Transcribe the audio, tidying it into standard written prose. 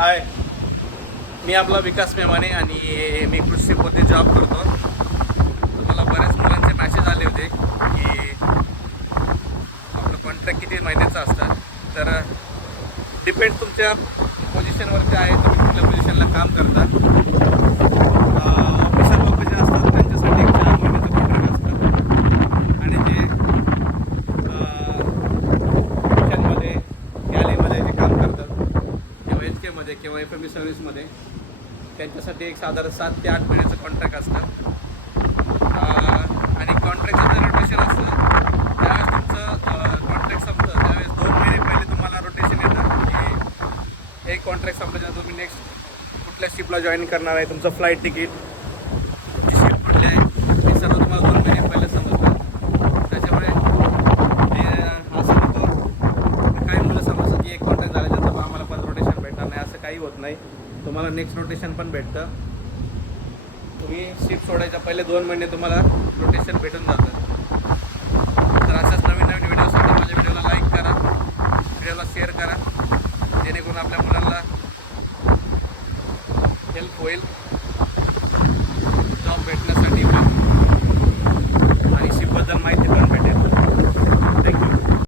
हाय, मी आपला विकास मेमाने आणि मी कृषीमध्ये जॉब करतो. तर मला बऱ्याच मुलांचे मॅसेज आले होते की आपलं कॉन्ट्रॅक्ट किती महिन्याचं असतं. तर डिपेंड तुमच्या पोझिशनवरती आहे, तुम्ही कुठल्या पोझिशनला काम करता. ऑफिसर लोक जे असतात त्यांच्यासाठी एक 4 महिन्याचं कॉन्ट्रॅक्ट असतं. आणि जे किचनमध्ये गॅलीमध्ये जे काम करतात किंवा HKमध्ये किंवा FME सर्व्हिसमध्ये त्यांच्यासाठी एक साधारण 7 ते 8 महिन्याचं कॉन्ट्रॅक्ट असतं. आणि कॉन्ट्रॅक्टचं जे रोटेशन असतं त्यावेळेस तुमचं कॉन्ट्रॅक्ट संपतं त्यावेळेस 2 महिने पहिले तुम्हाला रोटेशन येतं की एक कॉन्ट्रॅक्ट संपल्यानंतर तुम्ही नेक्स्ट कुठल्या शिपला जॉईन करणार आहे, तुमचं फ्लाईट तिकीट, तुमची शिप कुठली आहे, हे सर्व तुम्हाला 2 महिने पहिले समजतं. त्याच्यामुळे ते असं होतं, काही मुलं समजतं की एक कॉन्ट्रॅक्ट झाल्यानंतर आम्हाला पण रोटेशन भेटणार नाही. असं काही होत नाही, तुम्हाला नेक्स्ट रोटेशन पण भेटतं. तुम्ही शिप सोडायच्या पहिले 2 महिने तुम्हाला रोटेशन भेटून जातं. तर अशाच नवीन नवीन व्हिडिओसाठी माझ्या व्हिडिओला लाईक करा, व्हिडिओला शेअर करा, जेणेकरून आपल्या मुलांना हेल्प होईल.